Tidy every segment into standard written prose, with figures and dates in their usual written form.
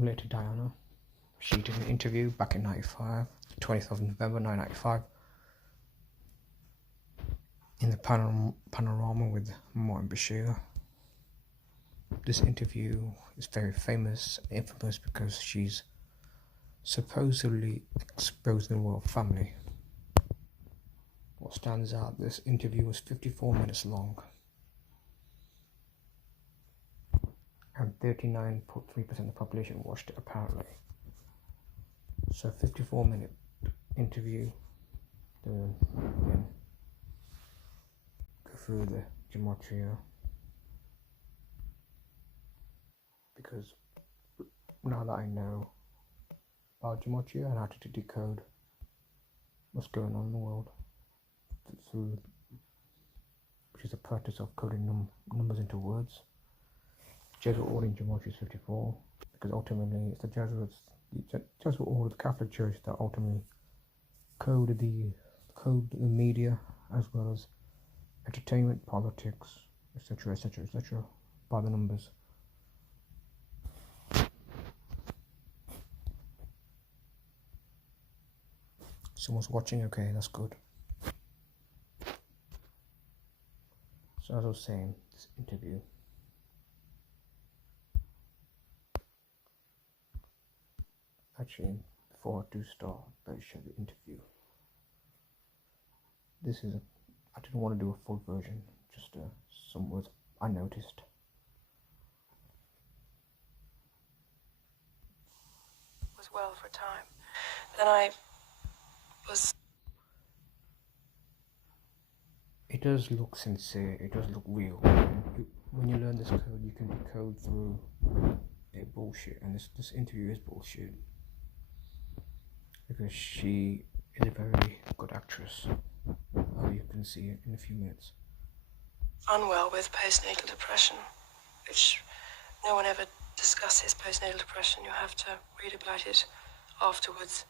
related to Diana. She did an interview back in 95, 20th of November 1995, in the Panorama with Martin Bashir. This interview is very famous and infamous because she's supposedly exposing the royal family. What stands out, this interview was 54 minutes long, and 39.3% of the population watched it apparently. So 54-minute interview, then go through the gematria, because now that I know about gematria and how to decode what's going on in the world through, which is the practice of coding numbers into words. Jesuit order in gematria is 54, because ultimately it's the Jesuit order, the Catholic Church, that ultimately code the media as well as entertainment, politics, etc., by the numbers. Someone's watching, okay, that's good. So as I was saying, this interview, actually, before I do start, let's show the interview. I didn't want to do a full version, just some words I noticed. Was well for a time. Then I was... It does look sincere, it does look real. When you learn this code, you can decode through a bullshit, and this interview is bullshit. Because she is a very good actress, how you can see it in a few minutes. Unwell with postnatal depression, which no one ever discusses postnatal depression. You have to read about it afterwards,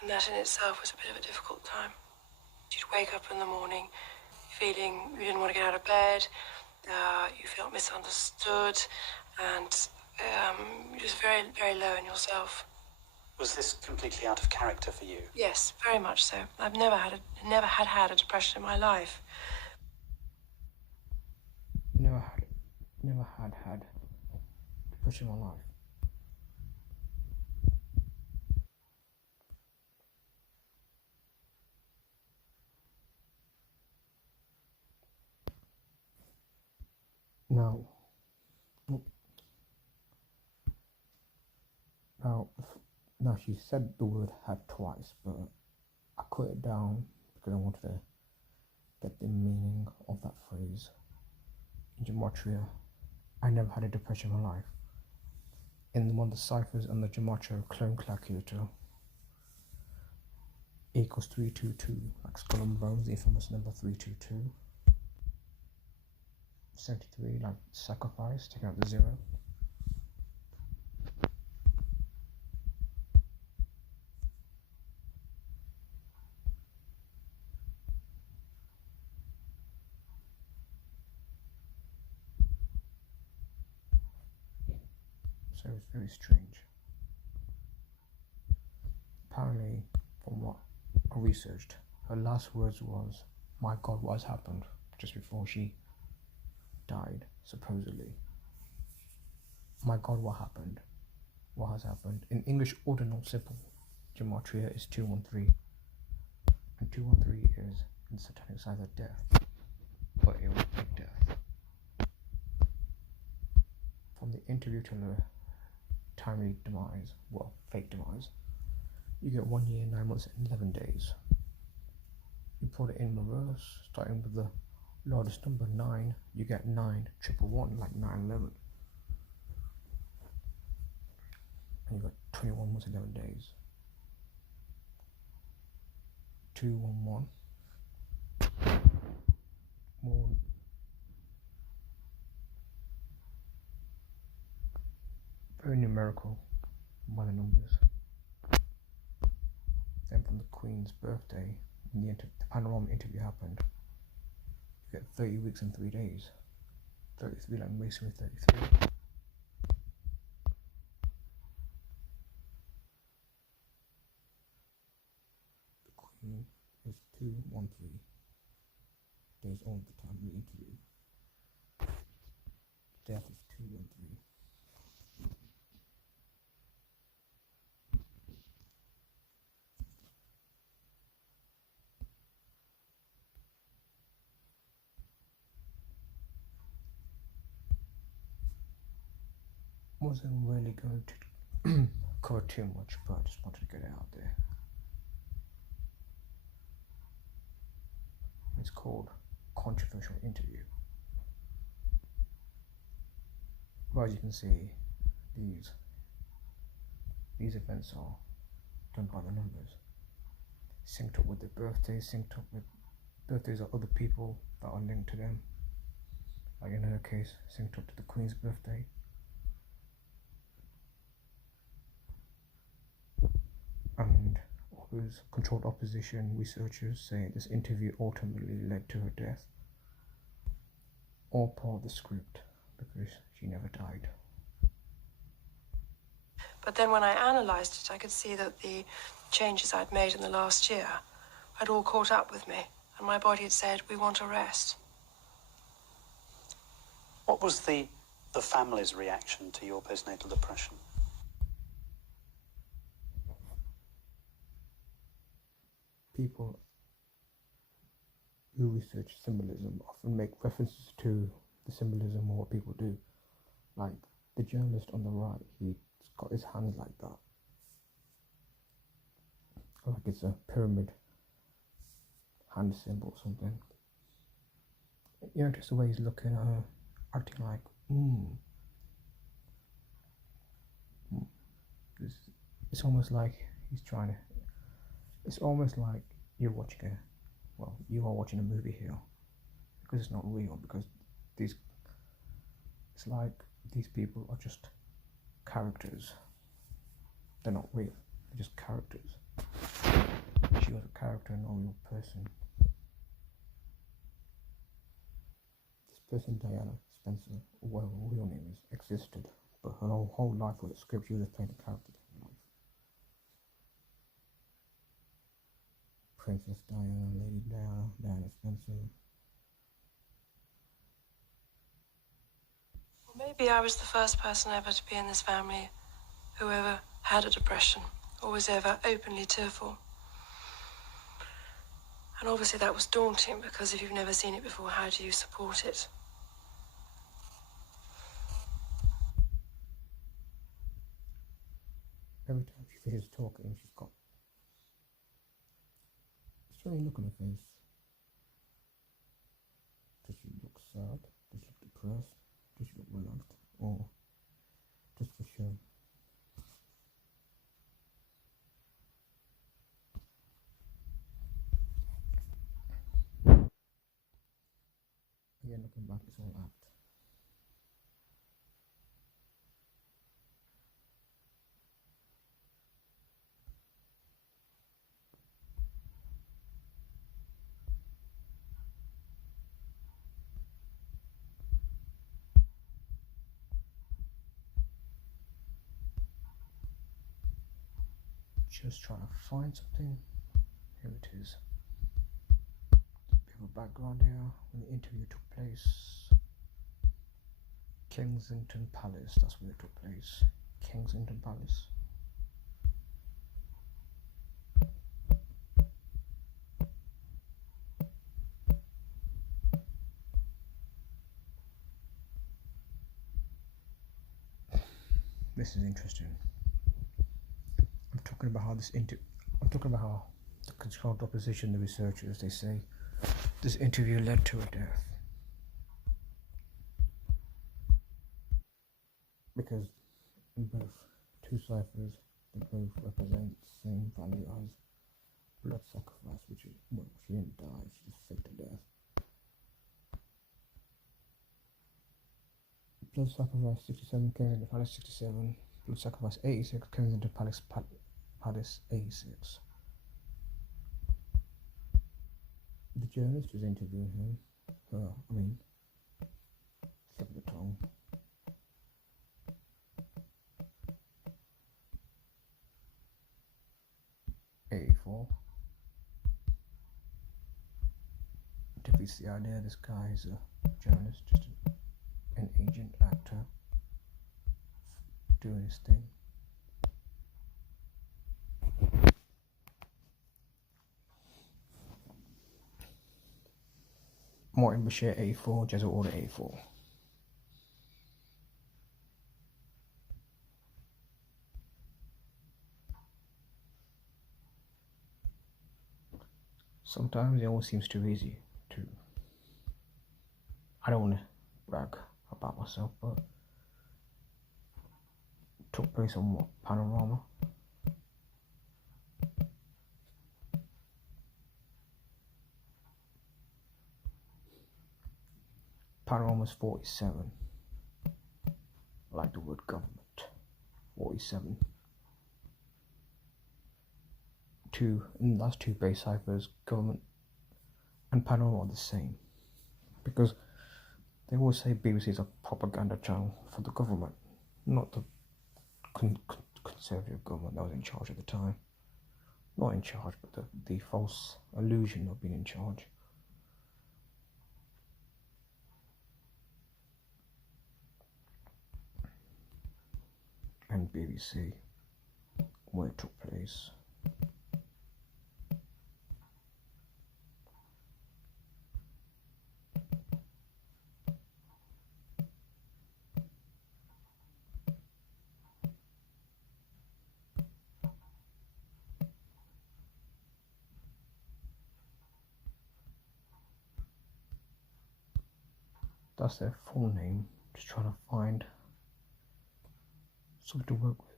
and that in itself was a bit of a difficult time. You'd wake up in the morning feeling you didn't want to get out of bed, you felt misunderstood, and you're just very, very low in yourself. Was this completely out of character for you? Yes, very much so. I've never had a depression in my life. Never had depression in my life. Now she said the word "had" twice, but I cut it down because I wanted to get the meaning of that phrase. In gematria, I never had a depression in my life. In one of the ciphers on the gematria clone calculator, equals 322, like Skull and Bones, the infamous number 322. 73, like sacrifice, taking out the 0. So it's very strange. Apparently, from what I researched, her last words was, "My God, what has happened?" just before she died, supposedly. My God, what happened? What has happened? In English ordinal simple gematria is 213, and 213 is in the satanic signs of death, but it was big death. From the interview to the timely demise, well, fake demise, you get 1 year, 9 months, and 11 days. You put it in reverse, starting with the largest number 9, you get 9,111, like 911. And you got 21 months, 11 days. 211. More. Very numerical by the numbers. Then from the Queen's birthday, when the Panorama interview happened, you get 30 weeks and 3 days. 33, like Masonry 33. is 213 days on the time we interview. Death is 213. Wasn't really going to cover too much, but I just wanted to get it out there. It's called Controversial Interview. Well, as you can see, these events are done by the numbers, synced up with their birthdays, synced up with birthdays of other people that are linked to them. Like in her case, synced up to the Queen's birthday. And all those controlled opposition researchers say this interview ultimately led to her death. All part of the script, because she never died. But then when I analysed it, I could see that the changes I'd made in the last year had all caught up with me, and my body had said, we want a rest. What was the family's reaction to your postnatal depression? People who research symbolism often make references to the symbolism of what people do. Like the journalist on the right, he's got his hands like that. Like it's a pyramid hand symbol or something. You know, just the way he's looking at her, acting like, It's almost like he's trying to. It's almost like you are watching a movie here, because it's not real. Because it's like these people are just characters. They're not real. They're just characters. She was a character, not a real person. This person, Diana Spencer, well, her real name existed, but her whole life was a script. She was playing a character in life. Princess Diana, Lady Diana, Diana Spencer. Well, maybe I was the first person ever to be in this family who ever had a depression or was ever openly tearful. And obviously that was daunting, because if you've never seen it before, how do you support it? Every time she finishes talking, she's got a strange look on her face. Does she look sad? Does she look depressed? Does she look relaxed? Or just for show? Again, looking back, it's all act. Just trying to find something. Here it is. Bit of a background here. When the interview took place, Kensington Palace. That's where it took place. Kensington Palace. This is interesting. I'm talking about how the controlled opposition, the researchers, they say this interview led to her death. Because in both two ciphers, they both represent the same value as blood sacrifice, which is, well, she didn't die, she just faked her death. Blood sacrifice 67 came into Palace 67, blood sacrifice 86 came into Palace 86. The journalist was interviewing him. Slip of the tongue. '84. defeats the idea this guy is a journalist, just an agent actor doing his thing. Martin Bashir 84, Jesuit Order 84. Sometimes it almost seems too easy to. I don't want to brag about myself, but it took place on what? Panorama? Panorama's 47. I like the word government. 47. In the last two base ciphers, government and Panorama are the same. Because they always say BBC is a propaganda channel for the government, not the conservative government that was in charge at the time. Not in charge, but the false illusion of being in charge. And BBC, where it took place. That's their full name. Just trying to find something to work with.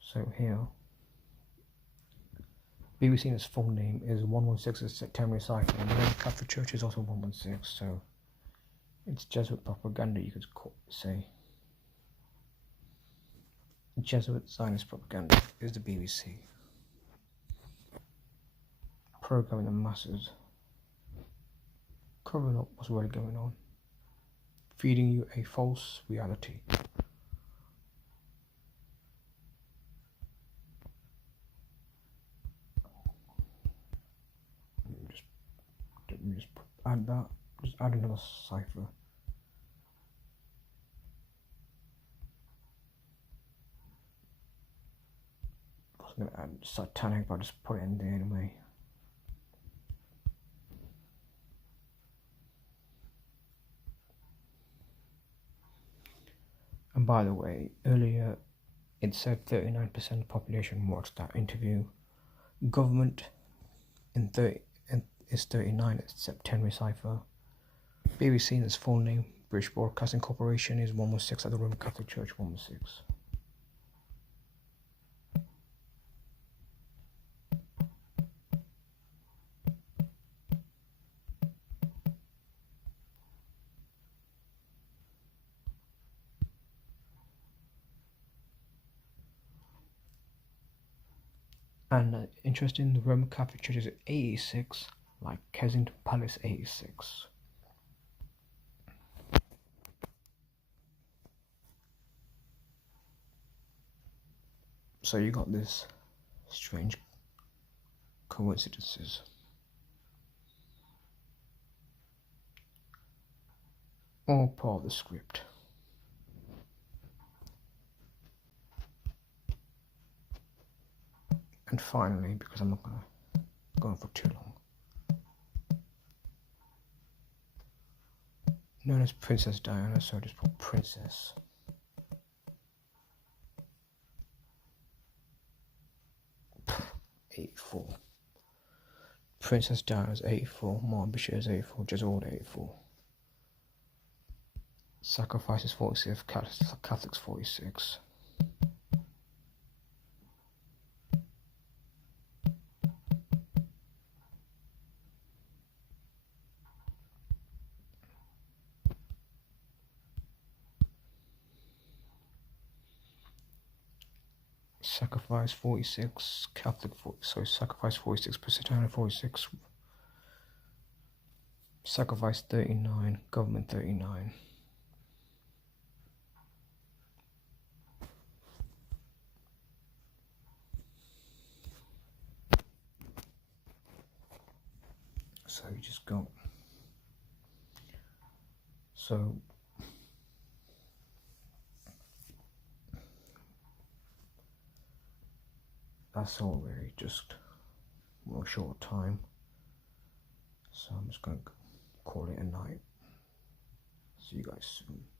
So here, BBC in its full name is 116 September Cipher, and the Roman Catholic Church is also 116, so it's Jesuit propaganda, you could say. Jesuit Zionist propaganda is the BBC. Programming the masses. Covering up what's really going on. Feeding you a false reality. Just add that. Just add another cipher. I was going to add satanic, but I'll just put it in there anyway. And by the way, earlier it said 39% of the population watched that interview. Government is 39, it's September cipher. BBC in its full name, British Broadcasting Corporation, is 116 at the Roman Catholic Church, 116. And interesting, the Roman Catholic Church is 86, like Kensington Palace 86. So you got this strange coincidences. All part of the script. And finally, because I'm not going to go on for too long, known as Princess Diana, so I just put Princess. '84. Princess Diana's 84, Martin Bashir's 84, Jesuit Order 84. Sacrifices 46, Catholics 46. Sacrifice 46, Catholic 40, sorry, Sacrifice 46, Presbyterian 46, Sacrifice 39, Government 39. So you just go. So that's all really, just a short time. So I'm just going to call it a night. See you guys soon.